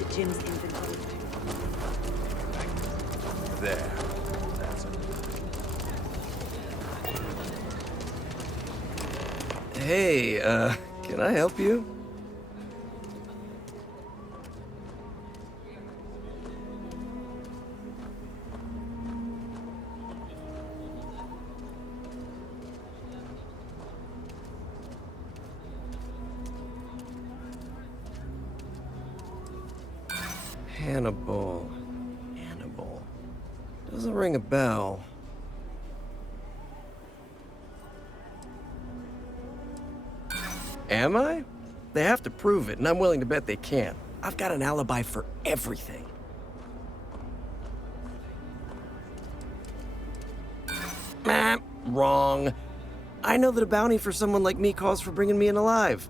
to Jim's inventory. There. That's it. Hey, can I help you? Hannibal. Hannibal. Doesn't ring a bell. Am I? They have to prove it, and I'm willing to bet they can't. I've got an alibi for everything. Wrong. I know that a bounty for someone like me calls for bringing me in alive.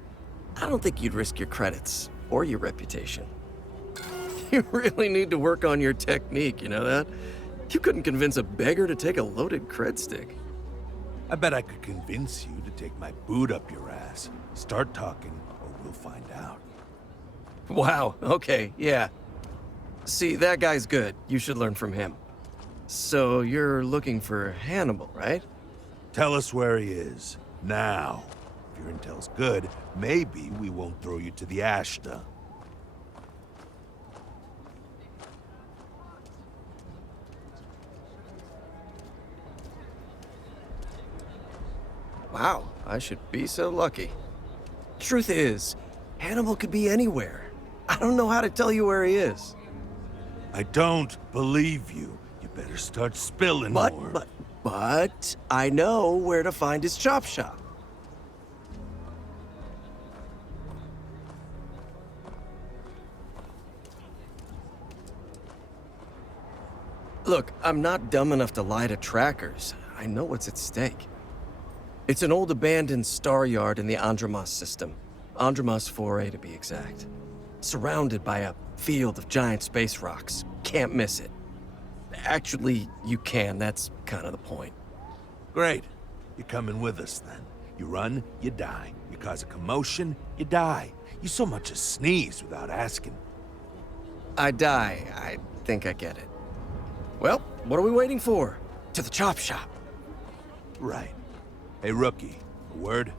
I don't think you'd risk your credits or your reputation. You really need to work on your technique, you know that? You couldn't convince a beggar to take a loaded cred stick. I bet I could convince you to take my boot up your ass. Start talking, or we'll find out. Wow, okay, yeah. See, that guy's good. You should learn from him. So you're looking for Hannibal, right? Tell us where he is, now. If your intel's good, maybe we won't throw you to the Ashta. Wow, I should be so lucky. Truth is, Hannibal could be anywhere. I don't know how to tell you where he is. I don't believe you. You better start spilling more. But I know where to find his chop shop. Look, I'm not dumb enough to lie to trackers. I know what's at stake. It's an old abandoned star yard in the Andromos system. Andromos 4A to be exact. Surrounded by a field of giant space rocks. Can't miss it. Actually, you can. That's kind of the point. Great. You're coming with us, then. You run, you die. You cause a commotion, you die. You so much as sneeze without asking. I die. I think I get it. Well, what are we waiting for? To the chop shop. Right. Hey, rookie. A word?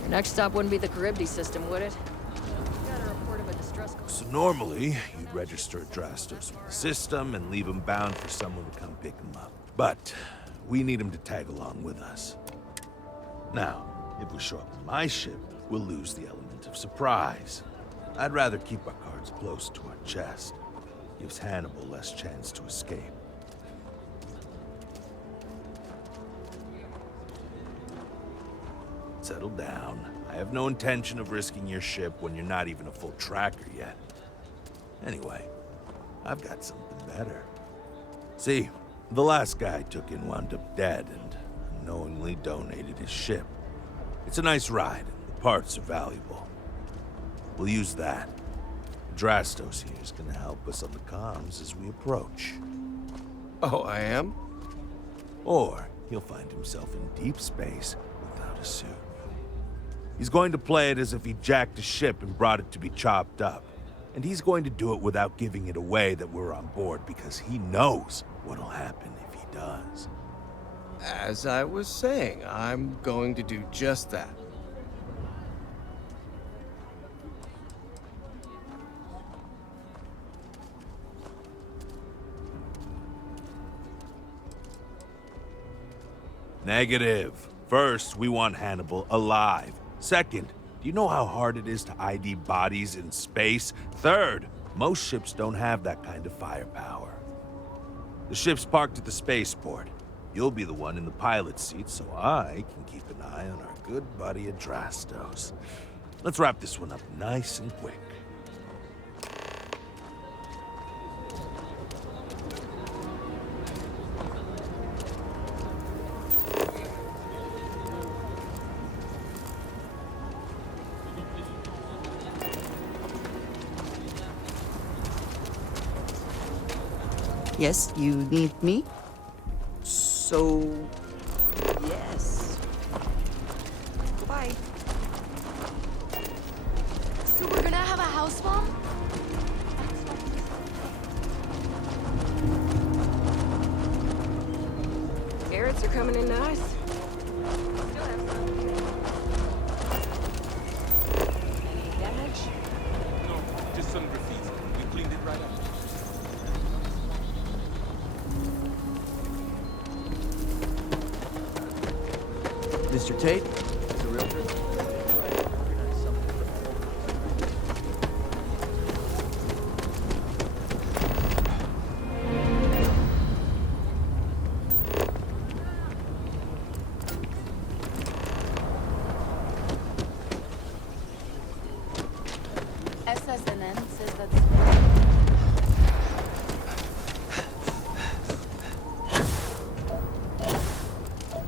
Your next stop wouldn't be the Charybdis system, would it? Got a report of a distress call. So normally, you'd register Adrastos with the system and leave them bound for someone to come pick them up. But we need them to tag along with us. Now, if we show up on my ship, we'll lose the element of surprise. I'd rather keep our cards close to our chest. Gives Hannibal less chance to escape. Settle down. I have no intention of risking your ship when you're not even a full tracker yet. Anyway, I've got something better. See, the last guy I took in wound up dead and unknowingly donated his ship. It's a nice ride, and the parts are valuable. We'll use that. Drastos here is gonna help us on the comms as we approach. Oh, I am? Or he'll find himself in deep space without a suit. He's going to play it as if he jacked a ship and brought it to be chopped up. And he's going to do it without giving it away that we're on board because he knows what'll happen if he does. As I was saying, I'm going to do just that. Negative. First, we want Hannibal alive. Second, do you know how hard it is to ID bodies in space? Third, most ships don't have that kind of firepower. The ship's parked at the spaceport. You'll be the one in the pilot's seat, so I can keep an eye on our good buddy Adrastos. Let's wrap this one up nice and quick. Yes, you need me? So, yes. Goodbye. So we're gonna have a house bomb? Carrots are coming in nice. Damage? No, just some graffiti. We cleaned it right up. Mr. Tate, the realtor. SSNN says that's...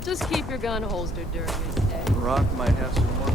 Just keep your gun holstered during your stay. Rock might have some more.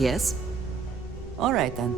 Yes? All right then.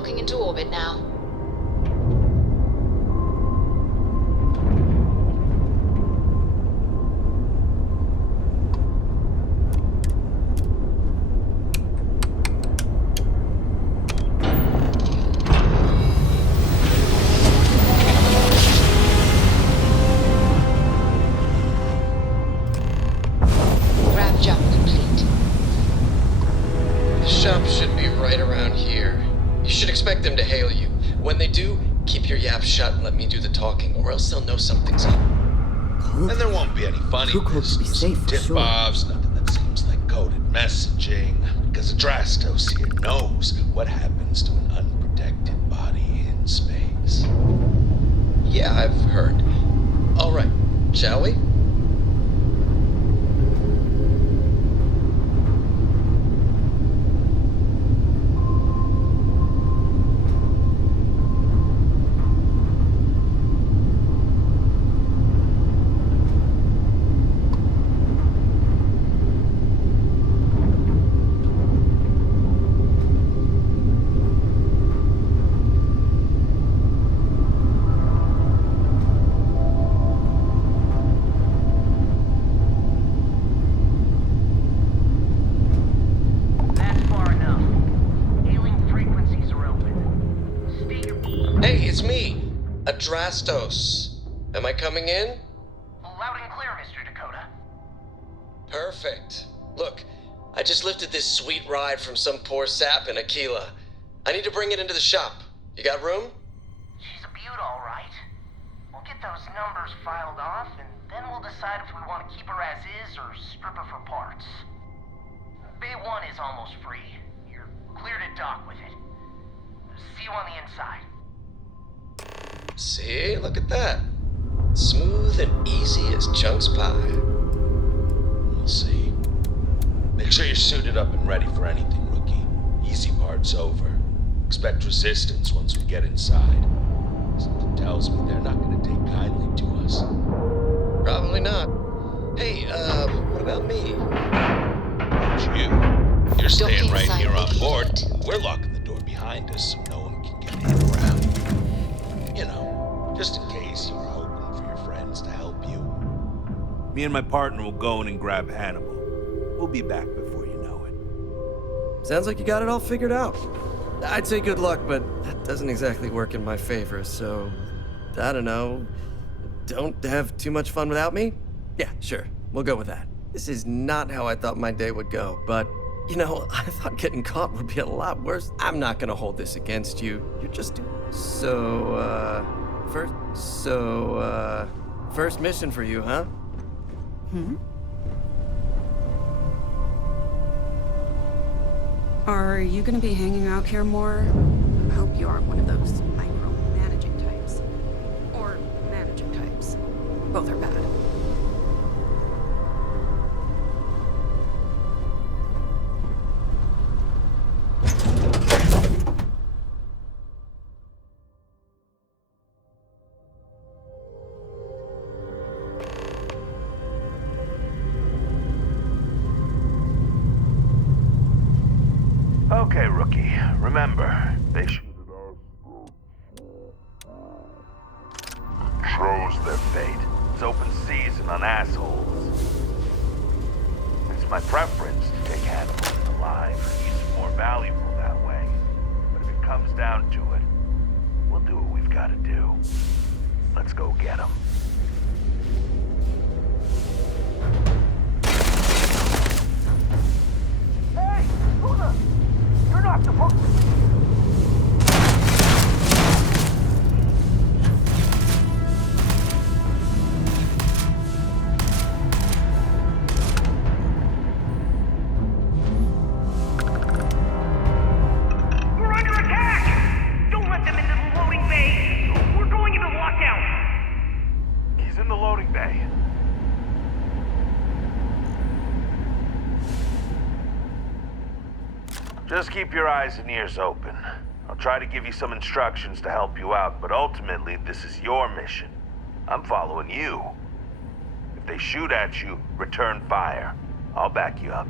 locking into orbit now. Grav jump complete. The shop should be right around here. You should expect them to hail you. When they do, keep your yap shut and let me do the talking, or else they'll know something's up. And there won't be any funny Too cold to be safe, for sure. tip-offs, nothing that seems like coded messaging, because Adrastos here knows what happens to an unprotected body in space. Yeah, I've heard. All right, shall we? That's far enough. Hailing frequencies are open. State your Hey, it's me, Adrastos. Am I coming in? loud and clear, Mr. Dakota. Perfect. Look, I just lifted this sweet ride from some poor sap in Aquila. I need to bring it into the shop. You got room? She's a beaut, all right. We'll get those numbers filed off, and then we'll decide if we want to keep her as is or strip her for parts. Bay 1 is almost free. You're clear to dock with it. See you on the inside. See, look at that. Smooth and easy as chunks pie. We'll see. Make sure you're suited up and ready for anything, rookie. Easy part's over. Expect resistance once we get inside. Something tells me they're not gonna take kindly to us. Probably not. Hey, what about me? You're staying Docking right site here on board. vacant. We're locking the door behind us so no one can get in around. You know, just in case you were hoping for your friends to help you. Me and my partner will go in and grab Hannibal. We'll be back before you know it. Sounds like you got it all figured out. I'd say good luck, but that doesn't exactly work in my favor, so I don't know. Don't have too much fun without me? Yeah, sure. We'll go with that. This is not how I thought my day would go, but you know, I thought getting caught would be a lot worse. I'm not gonna hold this against you. You're just first mission for you, huh? Are you gonna be hanging out here more? I hope you aren't one of those micromanaging types. Or managing types. Both are bad. Okay, rookie. Remember, they chose their fate. It's open season on assholes. It's my preference to take Hannibal alive. He's more valuable that way. But if it comes down to it, we'll do what we've got to do. Let's go get him. Hey, Luna! You're not supposed to... We're under attack! Don't let them into the loading bay! We're going into lockdown! He's in the loading bay. Just keep your eyes and ears open. I'll try to give you some instructions to help you out, but ultimately, this is your mission. I'm following you. If they shoot at you, return fire. I'll back you up.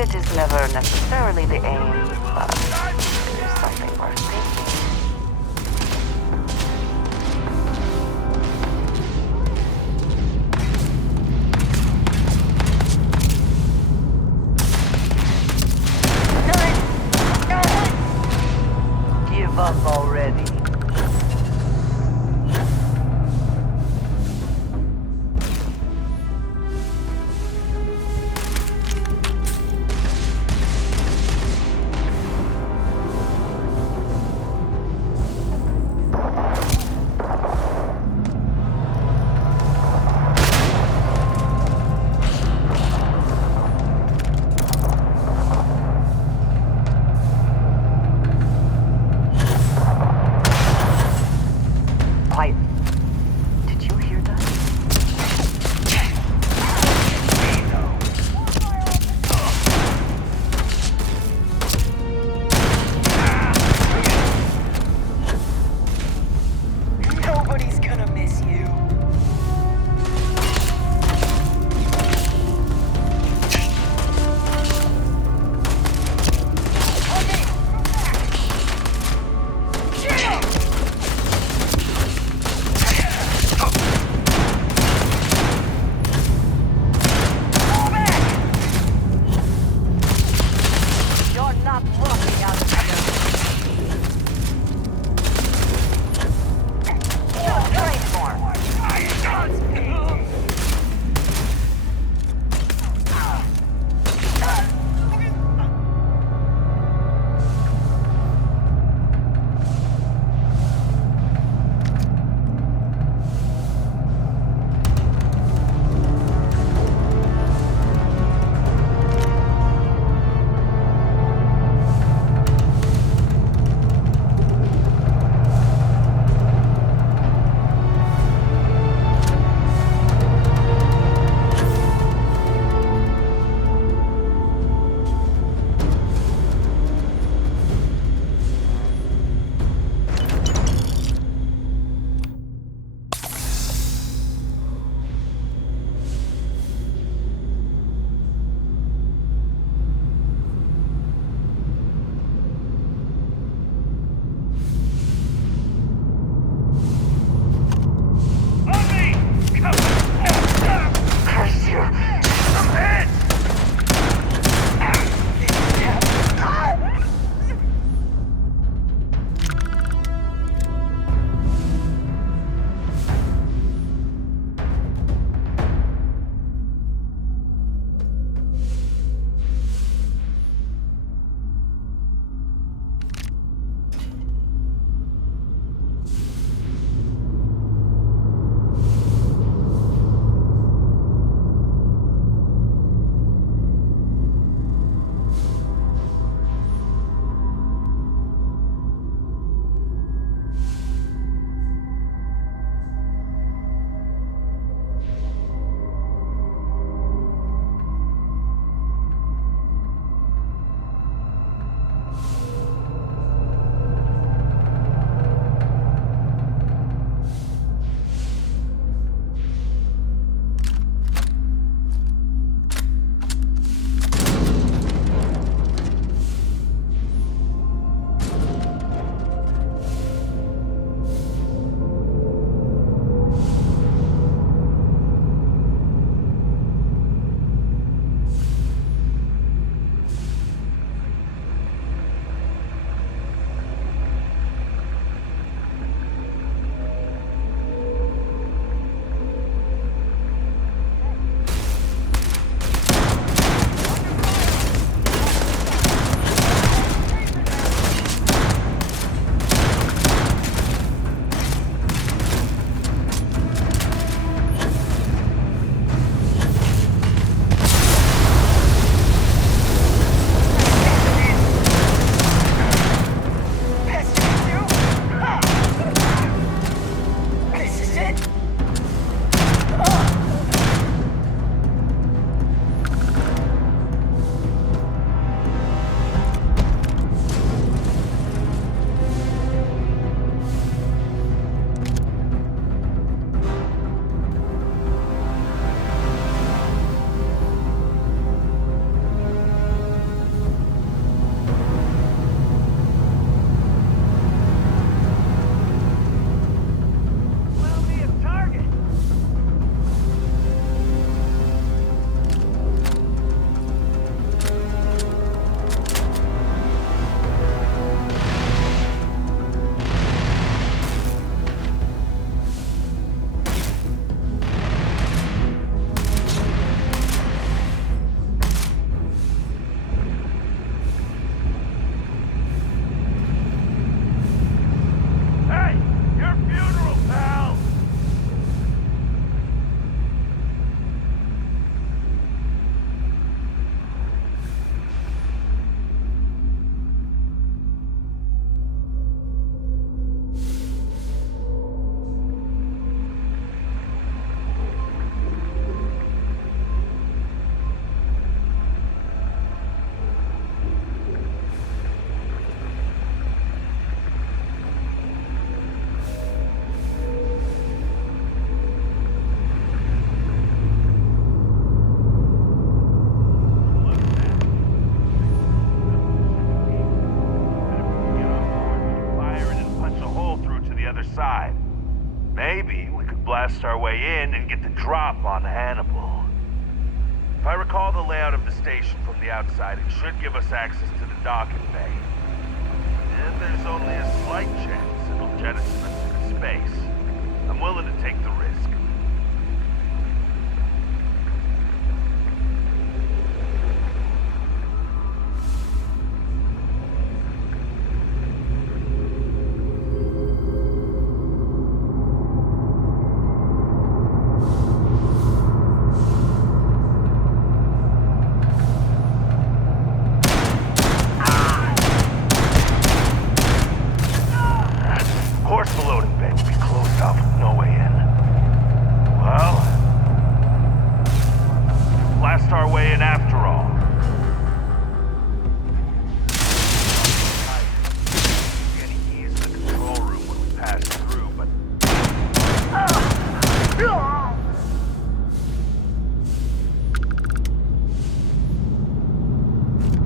Profit is never necessarily the aim, but it is something worth thinking. Give up already. blast our way in and get the drop on Hannibal. If I recall the layout of the station from the outside, it should give us access to the docking bay. And there's only a slight chance it'll jettison us into space. I'm willing to take the risk.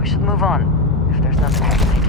We should move on, if there's nothing worth taking.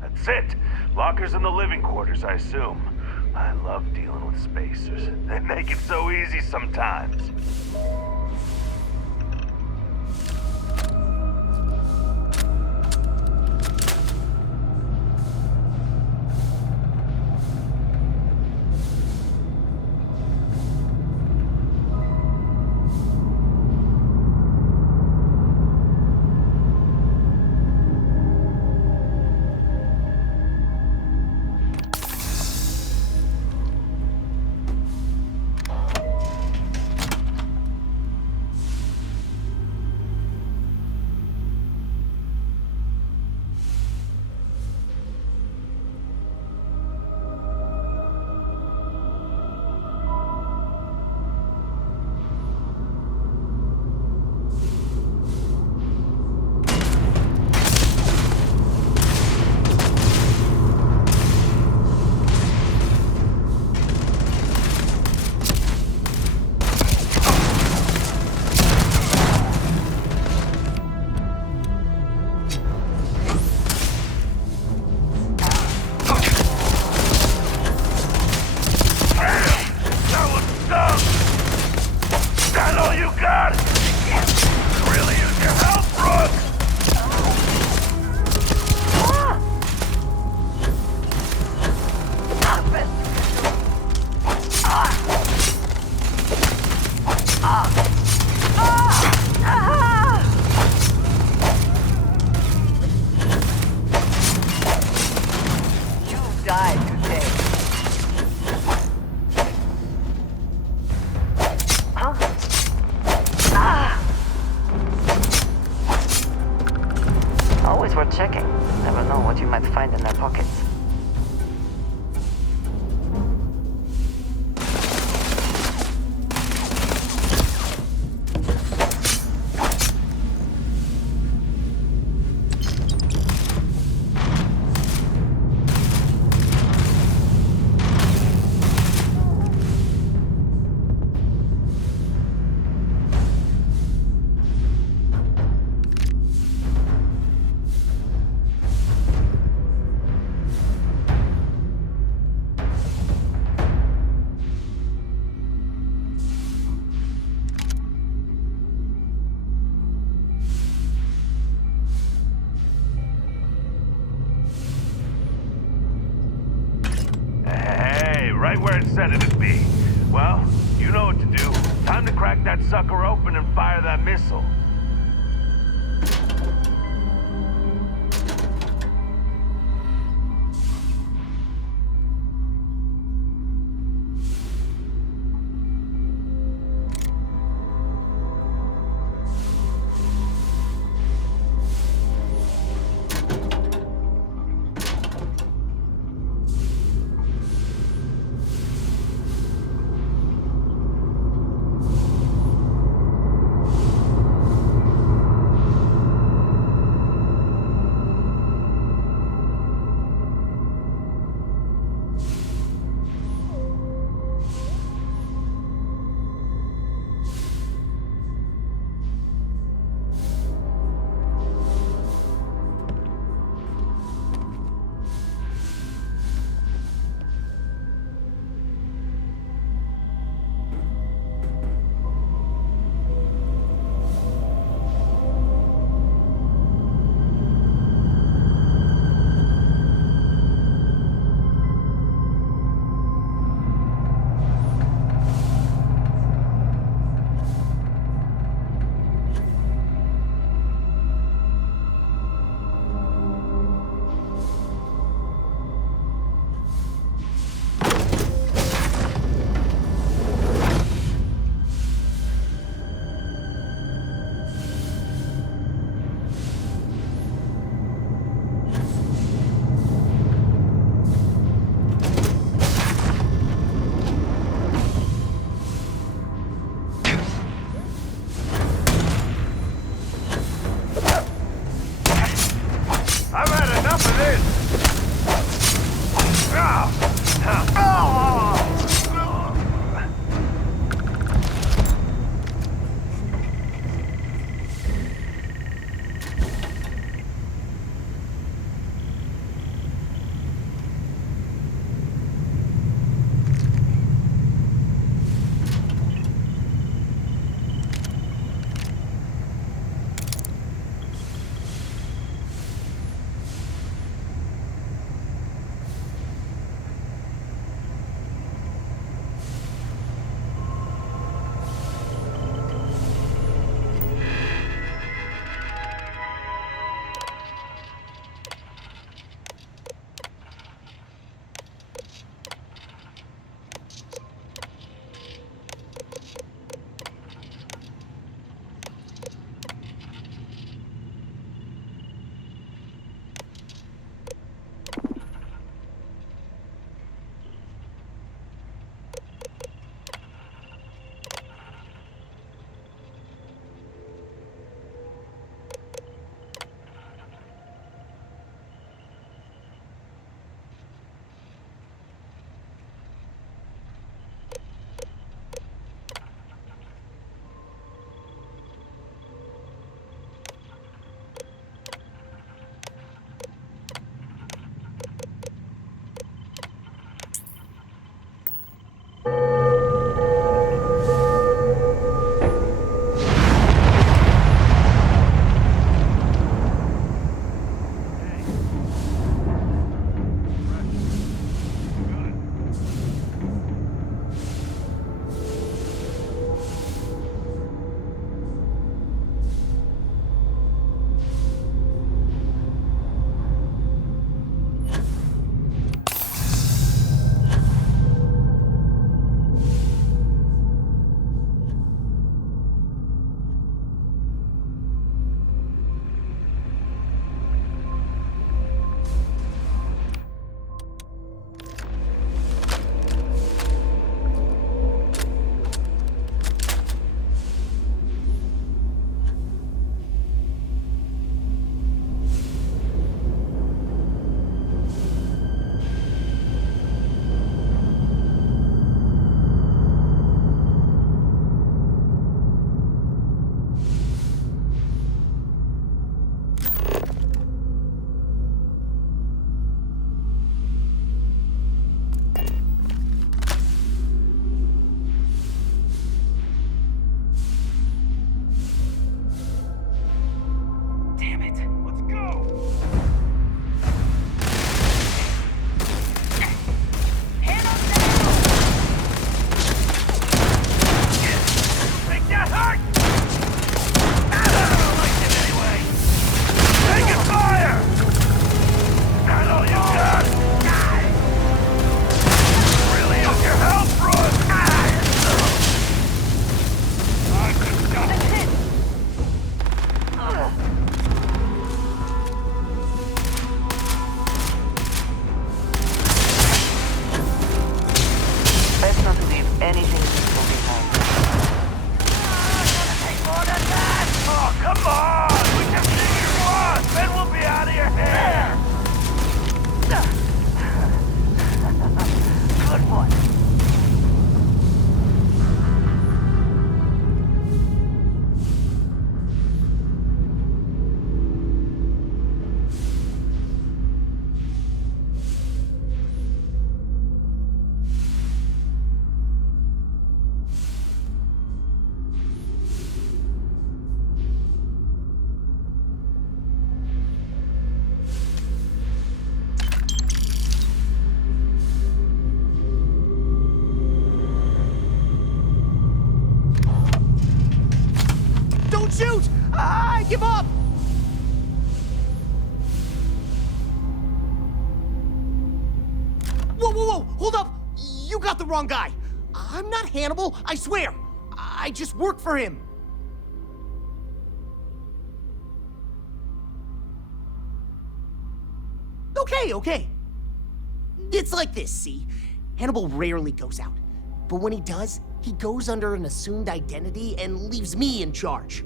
That's it. Lockers in the living quarters, I assume. I love dealing with spacers. They make it so easy sometimes. Always worth checking. Never know what you might find in their pockets. Right where it said it'd be. Well, you know what to do. Time to crack that sucker open and fire that missile. him up! Whoa, whoa, whoa! Hold up! You got the wrong guy! I'm not Hannibal, I swear! I just work for him! Okay. It's like this, see? Hannibal rarely goes out. But when he does, he goes under an assumed identity and leaves me in charge.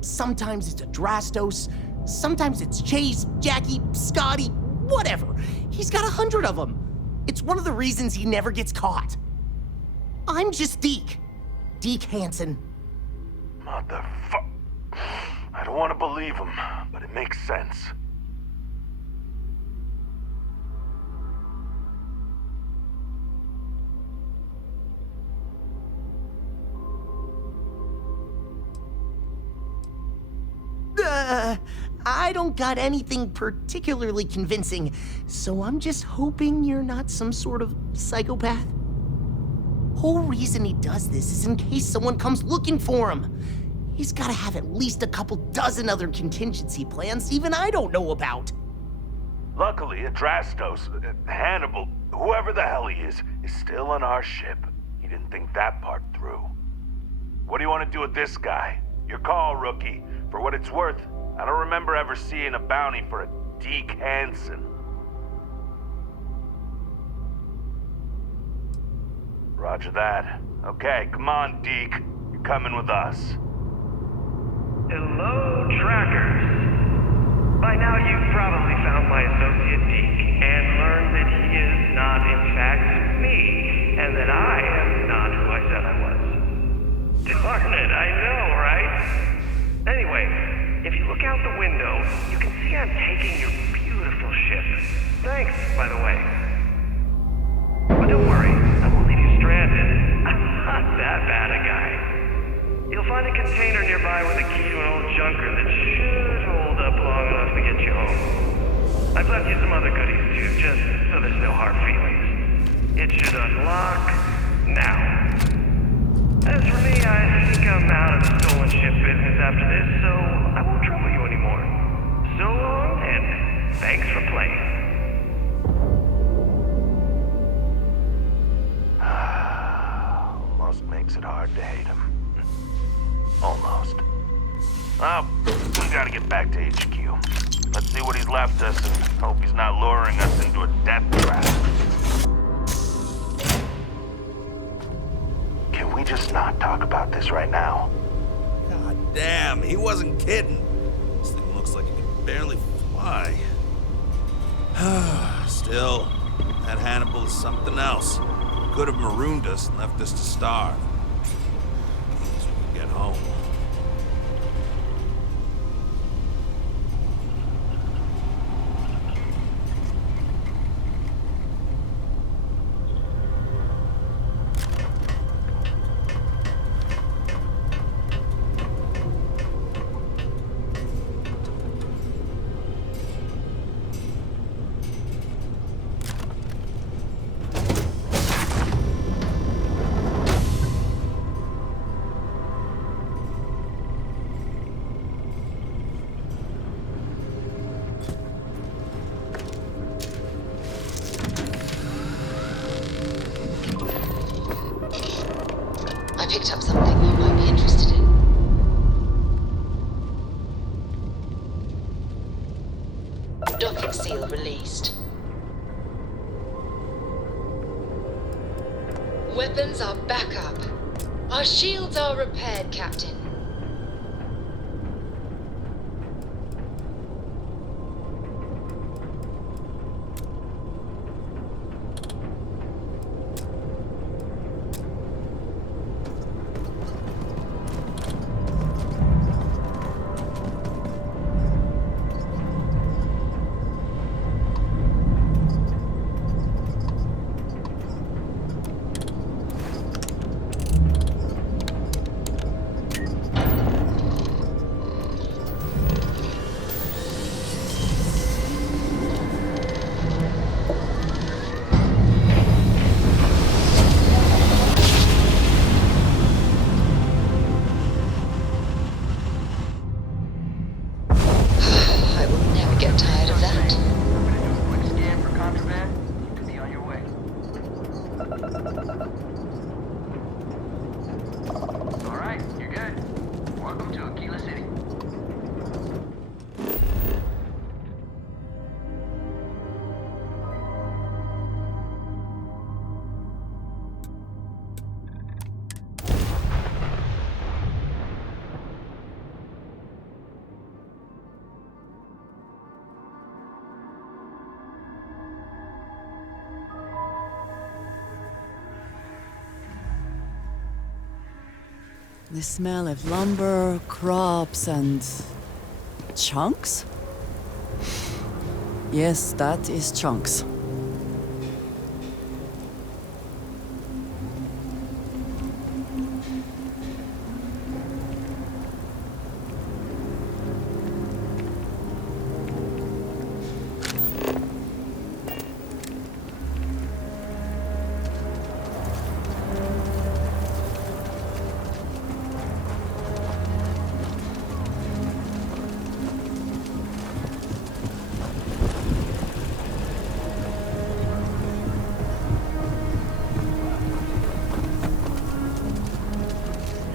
Sometimes it's a Drastos, sometimes it's Chase, Jackie, Scotty, whatever. He's got 100 of them. It's one of the reasons he never gets caught. I'm just Deke. Deke Hansen. Motherfuck. I don't want to believe him, but it makes sense. I don't got anything particularly convincing, so I'm just hoping you're not some sort of psychopath. Whole reason he does this is in case someone comes looking for him. He's gotta have at least a couple dozen other contingency plans even I don't know about. Luckily, Adrastos, Hannibal, whoever the hell he is still on our ship. He didn't think that part through. What do you want to do with this guy? Your call, rookie. For what it's worth, I don't remember ever seeing a bounty for a Deke Hansen. Roger that. Okay, come on, Deke. You're coming with us. Hello, trackers. By now you've probably found my associate Deke and learned that he is not in fact me, and that I am not who I said I was. Darn it, I know, right? Anyway, if you look out the window, you can see I'm taking your beautiful ship. Thanks, by the way. But don't worry, I won't leave you stranded. I'm not that bad a guy. You'll find a container nearby with a key to an old junker that should hold up long enough to get you home. I've left you some other goodies too, just so there's no hard feelings. It should unlock now. As for me, I think I'm out of the stolen ship business after this, so I won't trouble you anymore. So long, and thanks for playing. Almost makes it hard to hate him. Almost. Well, we gotta get back to HQ. Let's see what he's left us and hope he's not luring us into a death trap. Can we just not talk about this right now? God damn, he wasn't kidding. This thing looks like it can barely fly. Still, that Hannibal is something else. He could have marooned us and left us to starve. So we can get home. Picked up something you might be interested in. Docking seal released. Weapons are back up. Our shields are repaired, Captain. The smell of lumber, crops, and chunks? Yes, that is chunks.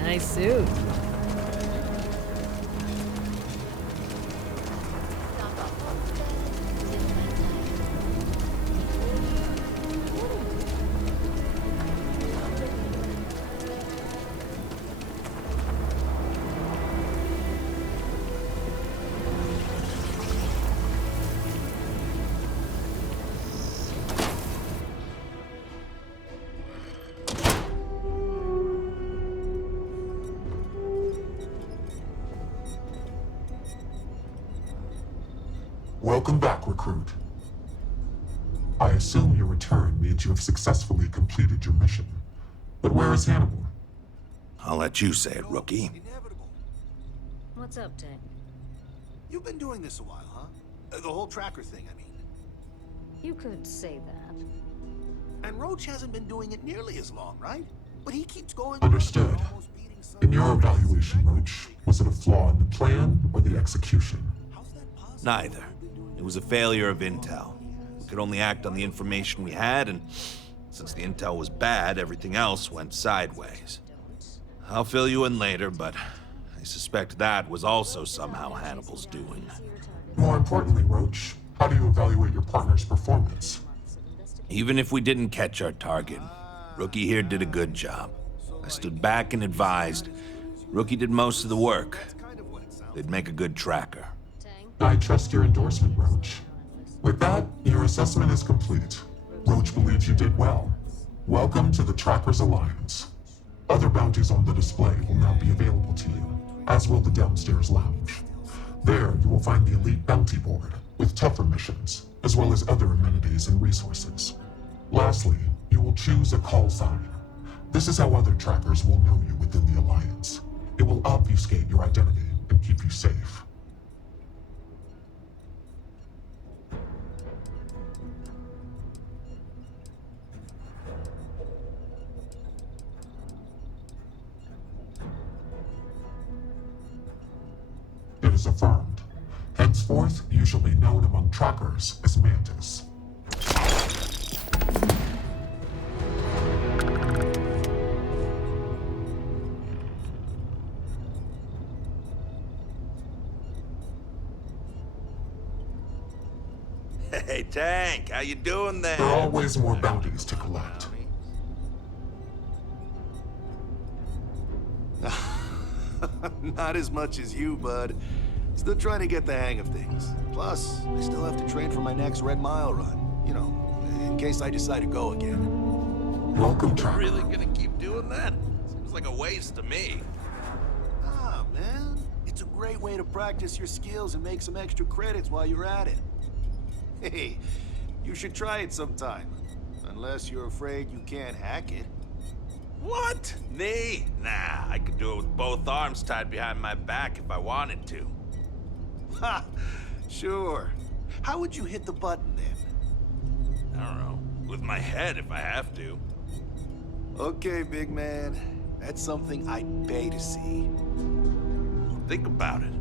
Nice suit. Welcome back, recruit. I assume your return means you have successfully completed your mission. But where is Hannibal? I'll let you say it, rookie. What's up, Tank? You've been doing this a while, huh? The whole tracker thing, I mean. You could say that. And Roach hasn't been doing it nearly as long, right? But he keeps going... Understood. In your evaluation, Roach, was it a flaw in the plan or the execution? Neither. It was a failure of intel. We could only act on the information we had, and since the intel was bad, everything else went sideways. I'll fill you in later, but I suspect that was also somehow Hannibal's doing. More importantly, Roach, how do you evaluate your partner's performance? Even if we didn't catch our target, Rookie here did a good job. I stood back and advised. Rookie did most of the work. They'd make a good tracker. I trust your endorsement, Roach. With that, your assessment is complete. Roach believes you did well. Welcome to the Trackers Alliance. Other bounties on the display will now be available to you, as will the downstairs lounge. There, you will find the Elite Bounty Board, with tougher missions, as well as other amenities and resources. Lastly, you will choose a call sign. This is how other trackers will know you within the Alliance. It will obfuscate your identity and keep you safe. It is affirmed. Henceforth, you shall be known among trackers as Mantis. Hey, Tank, how you doing there? There are always more bounties to collect. Not as much as you, bud. Still trying to get the hang of things. Plus, I still have to train for my next Red Mile run. You know, in case I decide to go again. Welcome, You're Tracker. really gonna keep doing that? Seems like a waste to me. Ah, man. It's a great way to practice your skills and make some extra credits while you're at it. Hey, you should try it sometime. Unless you're afraid you can't hack it. What? Me? Nah, I could do it with both arms tied behind my back if I wanted to. Ha! Sure. How would you hit the button then? I don't know. With my head if I have to. Okay, big man. That's something I'd pay to see. Think about it.